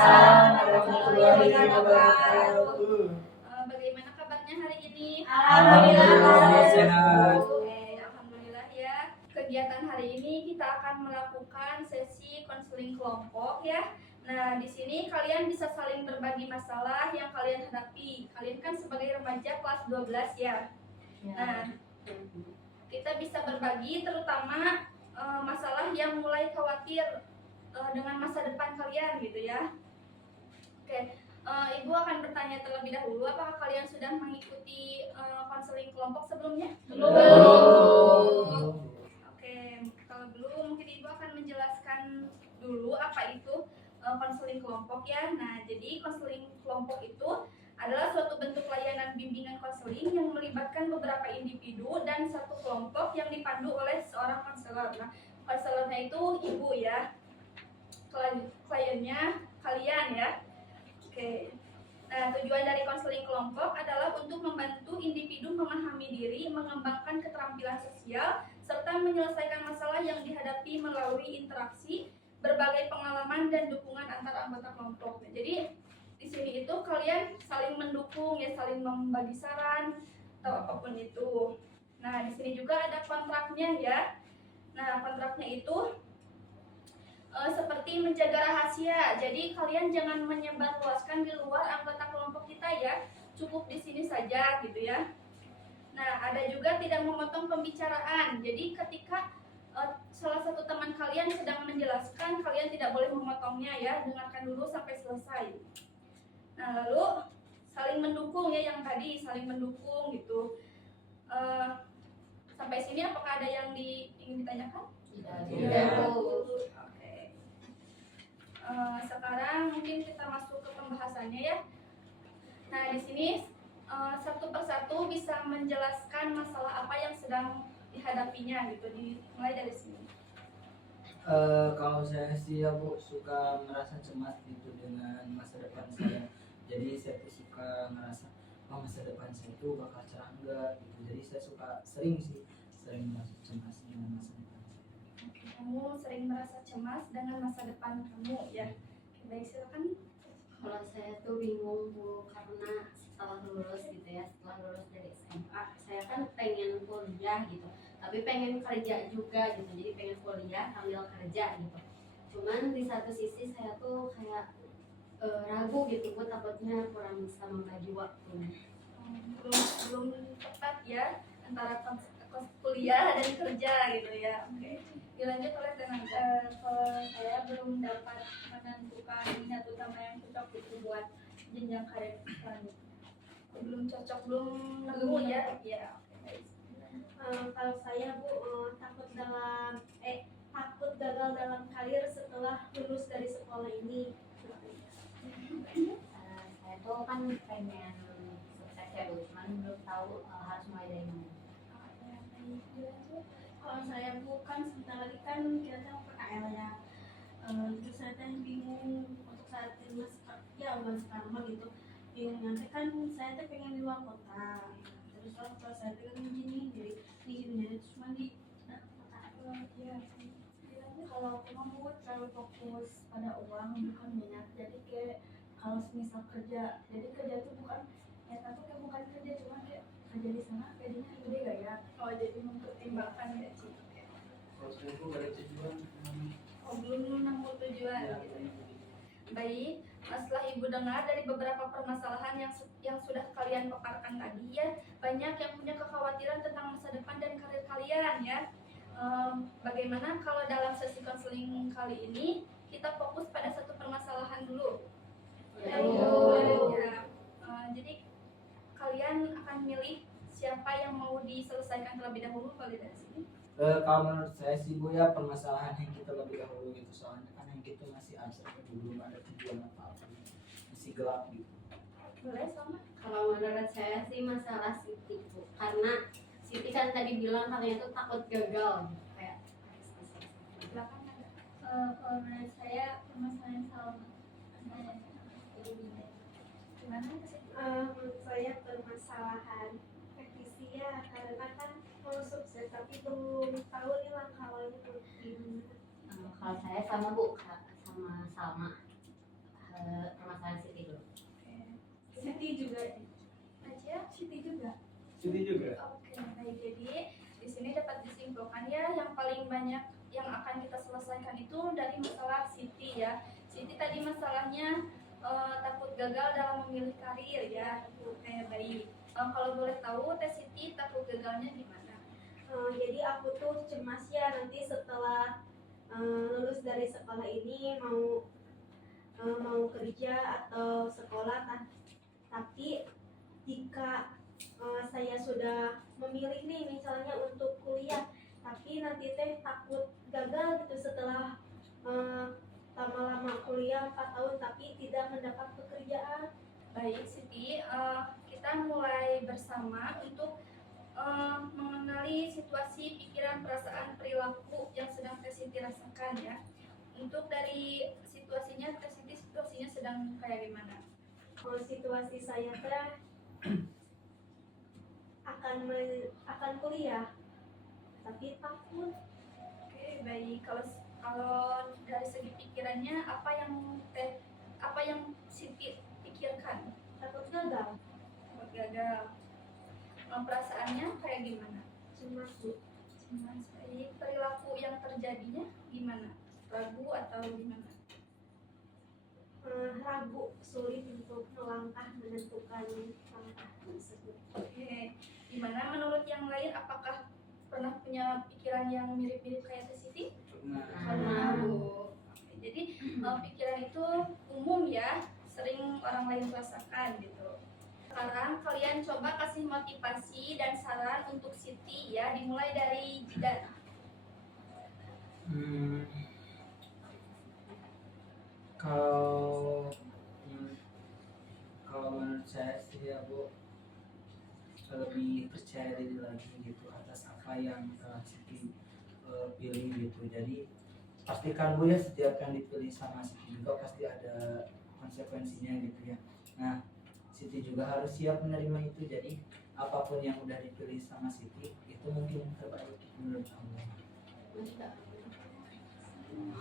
Waalaikumsalam warahmatullahi wabarakatuh. Bagaimana kabarnya hari ini? Alhamdulillah sehat. Oke, alhamdulillah ya. Kegiatan hari ini kita akan melakukan sesi konseling kelompok ya. Nah, di sini kalian bisa saling berbagi masalah yang kalian hadapi. Kalian kan sebagai remaja kelas 12 ya. Nah, kita bisa berbagi terutama masalah yang mulai khawatir dengan masa depan kalian gitu ya. Oke, Ibu akan bertanya terlebih dahulu, apakah kalian sudah mengikuti konseling kelompok sebelumnya? Belum. Oke, kalau belum mungkin Ibu akan menjelaskan dulu apa itu konseling kelompok ya. Nah, jadi konseling kelompok itu adalah suatu bentuk layanan bimbingan konseling yang melibatkan beberapa individu dan satu kelompok yang dipandu oleh seorang konselor. Nah, konselornya itu Ibu ya. Kliennya kalian ya. Oke. Nah, tujuan dari konseling kelompok adalah untuk membantu individu memahami diri, mengembangkan keterampilan sosial, serta menyelesaikan masalah yang dihadapi melalui interaksi, berbagai pengalaman dan dukungan antar anggota kelompok. Nah, jadi di sini itu kalian saling mendukung ya, saling membagi saran atau apapun itu. Nah, di sini juga ada kontraknya ya. Nah, kontraknya itu seperti menjaga rahasia. Jadi kalian jangan menyebarluaskan di luar anggota kelompok kita ya. Cukup di sini saja gitu ya. Nah, ada juga tidak memotong pembicaraan. Jadi ketika salah satu teman kalian sedang menjelaskan, kalian tidak boleh memotongnya ya. Dengarkan dulu sampai selesai. Nah, lalu saling mendukung ya, yang tadi saling mendukung gitu. Sampai sini apakah ada yang ingin ditanyakan? Tidak. Oke. Sekarang mungkin kita masuk ke pembahasannya ya. Nah, di sini satu persatu bisa menjelaskan masalah apa yang sedang dihadapinya gitu. Mulai dari sini. Kalau saya sih ya Bu suka merasa cemas gitu dengan masa depan saya. Jadi saya tuh suka ngerasa masa depan saya itu bakal cerah enggak gitu. Jadi saya sering merasa cemas dengan masa depan saya. Oke, kamu sering merasa cemas dengan masa depan kamu ya. Baik, silakan. Kalau saya tuh bingung Bu, karena setelah lulus gitu ya, setelah lulus dari SMA, saya kan pengen kuliah gitu, tapi pengen kerja juga gitu. Jadi pengen kuliah sambil kerja gitu. Cuman di satu sisi saya tuh kayak ragu gitu Bu, takutnya kurang bisa membagi waktunya. Belum tepat ya antara kuliah dan kerja gitu ya. Oke. Dilanjut oleh tenaga. Kalau saya belum dapat menentukan minat utama yang cocok itu buat jenjang karir selanjutnya. Belum cocok, belum nemu ya. Ya. Kalau saya Bu takut gagal dalam karir setelah lulus dari sekolah ini. Saya tuh kan pengen sukses ya Bu, cuman belum tahu harus mulai dari mana. Kalau saya bukan sebentar lagi kan kita mau PKL ya. Terus saya teh bingung untuk saat ini bukan sekarang mah gitu. Bingung nanti kan saya teh pengen di luar kota. Terus kalau saya teh kan gini jadi cuma di kota. Ya. Kalau kamu terlalu fokus pada uang bukan minat, jadi kayak kalau misal kerja, jadi kerja itu bukan tapi kayak bukan kerja, cuma kayak kerja di sana gajinya gede gak ya? Oh, jadi mempertimbangkan gaji. Kalau saya tuh ada tujuan. Belum nemu tujuan gitu. Baik, setelah Ibu dengar dari beberapa permasalahan yang sudah kalian paparkan tadi ya, banyak yang punya kekhawatiran tentang masa depan dan karir kalian ya. Bagaimana kalau dalam sesi konseling kali ini kita fokus pada satu permasalahan dulu? Ya. Jadi kalian akan milih siapa yang mau diselesaikan terlebih dahulu, kalau dari sini? Kalau menurut saya sih Bu ya, permasalahan yang kita lebih dahulu gitu, soalnya kan yang kita masih abstrak, belum ada tujuan apa-apa, masih gelap gitu. Boleh sama? Kalau menurut saya sih masalah Siti Bu, karena Siti kan tadi bilang katanya itu takut gagal gitu, kayak Silakan ada. Kalau menurut saya permasalahan Salma. Gimana? Menurut saya permasalahan revisi ya, karena kan mau sukses tapi belum tahu nih langkah awalnya tuh gimana. kalau saya sama Bu, sama misalnya takut gagal dalam memilih karir ya. Oke, baik. Kalau boleh tahu Teh Siti takut gagalnya gimana? Jadi aku tuh cemas ya nanti setelah lulus dari sekolah ini mau kerja atau sekolah kan. Tapi jika saya sudah memilih nih misalnya untuk kuliah, tapi nanti teh takut gagal gitu setelah lama-lama kuliah 4 tahun tapi tidak mendapat pekerjaan. Baik, Siti, kita mulai bersama untuk mengenali situasi, pikiran, perasaan, perilaku yang sedang Teh Siti rasakan ya. Untuk dari situasinya, Teh Siti situasinya sedang kayak gimana? Situasi saya teh akan kuliah tapi takut. Oke, baik. Kalau dari segi pikirannya apa yang Siti pikirkan? Takut gagal, Takut gagal. Perasaannya kayak gimana? cemas Bu. Cemas. Baik. Perilaku yang terjadinya gimana? Ragu atau gimana? Ragu, sulit untuk melangkah menentukan langkah tersebut. Oke. Gimana menurut yang lain? Apakah pernah punya pikiran yang mirip-mirip kayak Teh Siti? Pernah, Bu. Oke, jadi pikiran itu umum ya, sering orang lain rasakan gitu. Sekarang kalian coba kasih motivasi dan saran untuk Siti ya, dimulai dari Jidan. Kalau menurut saya sih ya Bu, lebih percaya diri lagi gitu atas apa yang telah Siti pilih gitu. Jadi pastikan Bu ya, setiap yang dipilih sama Siti juga pasti ada konsekuensinya gitu ya. Nah, Siti juga harus siap menerima itu. Jadi apapun yang udah dipilih sama Siti itu mungkin yang terbaik menurut kamu.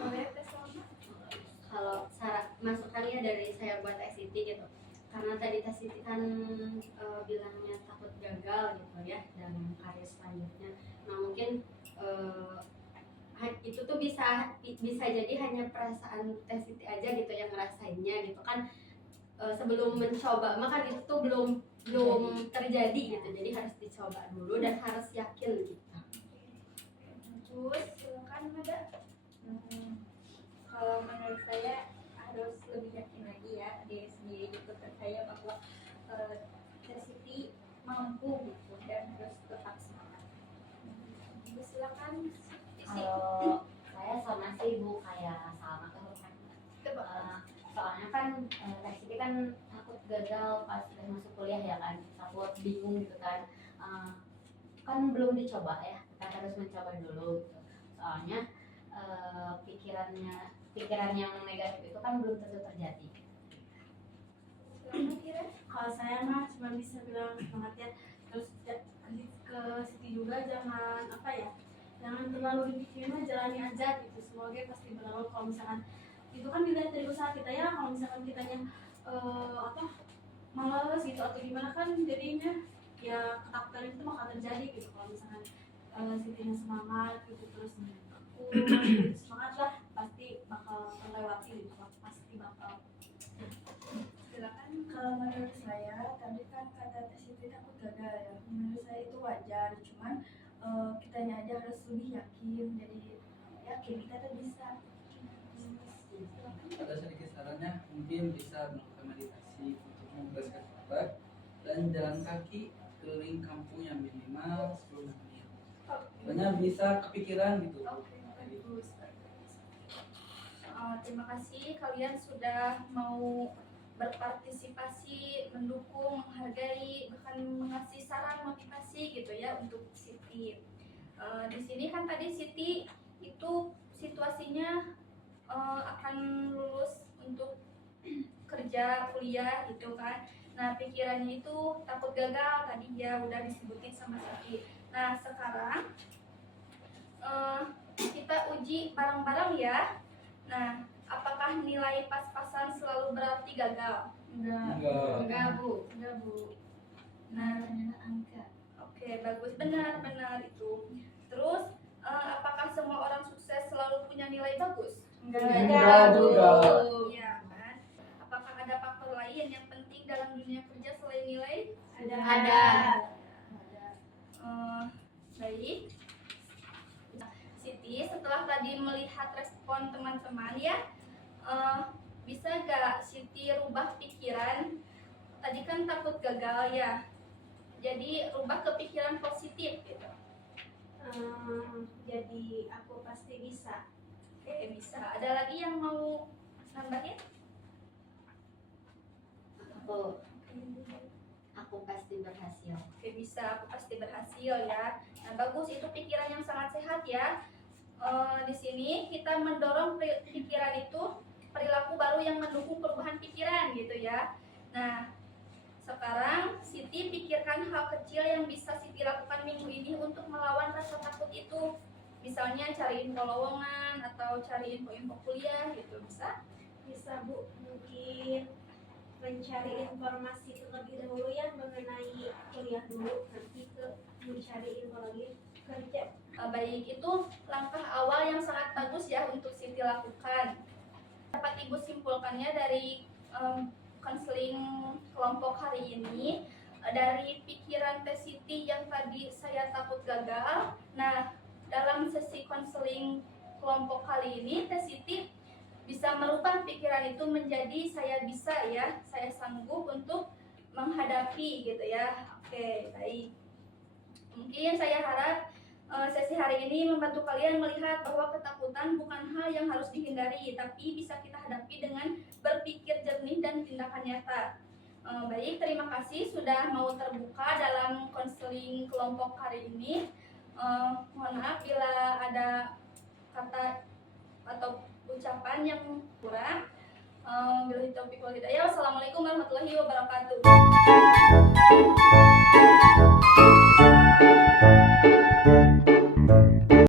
Boleh Teh Salma? Kalau masukannya dari saya buat Teh Siti gitu, karena tadi Teh Siti kan bilangnya takut gagal gitu ya dalam karir selanjutnya. Nah mungkin itu tuh bisa jadi hanya perasaan Teh Siti aja gitu yang ngerasainnya gitu kan. Sebelum mencoba maka itu tuh belum terjadi gitu, jadi harus dicoba dulu dan harus yakin gitu. Terus silakan Mada. Kalau menurut saya harus lebih yakin lagi ya diri sendiri gitu, percaya bahwa Teh Siti mampu gitu dan harus tetap semangat. Silakan Siti. Kalau saya sama sih Bu kayak sama tuh kan. Soalnya kan Teh Siti kan takut gagal pas udah masuk kuliah ya kan, takut bingung gitu kan. Kan belum dicoba ya, kita harus mencoba dulu gitu. Soalnya pikiran yang negatif itu kan belum tentu terjadi. Silakan Kira. Kalau saya mah cuma bisa bilang semangat ya. Terus ke Siti juga jangan jangan terlalu dipikirin, jalani aja gitu. Semoga pasti berlalu. Kalau misalkan itu kan dilihat dari usaha kita ya. Kalau misalkan kitanya malas gitu atau gimana kan jadinya ya ketakutan itu bakal terjadi gitu. Kalau misalkan Sitinya semangat gitu terus semangat lah, pasti bakal terlewati gitu, pasti bakal. Silakan. Kalau menurut saya tadi kan kata Teh Siti takut gagal ya, menurut saya itu wajar, cuman kitanya aja harus lebih yakin, jadi yakin kita tuh bisa. Ada sedikit sarannya, mungkin bisa melakukan meditasi untuk membebaskan sabar dan jalan kaki keliling kampung yang minimal 10 menit. Soalnya bisa kepikiran gitu. Oke, bagus. Terima kasih kalian sudah mau berpartisipasi, mendukung, menghargai, bahkan mengasih saran motivasi gitu ya untuk Siti. Di sini kan tadi Siti itu situasinya akan lulus untuk kerja, kuliah gitu kan. Nah pikirannya itu takut gagal, tadi ya udah disebutin sama Siti. Nah sekarang kita uji bareng-bareng ya. Nah apakah nilai pas-pasan selalu berarti gagal? Enggak Bu. Nah Angka. oke, bagus, benar itu. Terus apakah semua orang sukses selalu punya nilai bagus? Enggak juga. Iya kan. lain yang penting dalam dunia kerja selain nilai? Ada. Baik. Siti, setelah tadi melihat respon teman-teman ya, bisa gak Siti rubah pikiran? Tadi kan takut gagal ya, jadi rubah ke pikiran positif gitu. Jadi aku pasti bisa. Oke, bisa. Ada lagi yang mau nambahin? Aku pasti berhasil. Oke, bisa. Aku pasti berhasil ya. Nah, bagus, itu pikiran yang sangat sehat ya. Di sini kita mendorong pikiran itu perilaku baru yang mendukung perubahan pikiran gitu ya. Nah, sekarang Siti pikirkan hal kecil yang bisa Siti lakukan minggu ini untuk melawan rasa takut itu. Misalnya cari info lowongan atau cari info-info kuliah gitu, bisa? Bisa Bu, mungkin mencari informasi terlebih dahulu ya mengenai kuliah dulu, nanti ke mencari info lagi kerja. Baik, itu langkah awal yang sangat bagus ya untuk Siti lakukan. Dapat Ibu simpulkannya dari konseling kelompok hari ini, dari pikiran Teh Siti yang tadi saya takut gagal. Nah, dalam sesi konseling kelompok kali ini Teh Siti bisa merubah pikiran itu menjadi saya bisa ya, saya sanggup untuk menghadapi gitu ya. Oke, baik. Mungkin saya harap sesi hari ini membantu kalian melihat bahwa ketakutan bukan hal yang harus dihindari, tapi bisa kita hadapi dengan berpikir jernih dan tindakan nyata. Baik, terima kasih sudah mau terbuka dalam konseling kelompok hari ini. Mohon maaf bila ada kata atau ucapan yang kurang. Wassalamualaikum warahmatullahi wabarakatuh.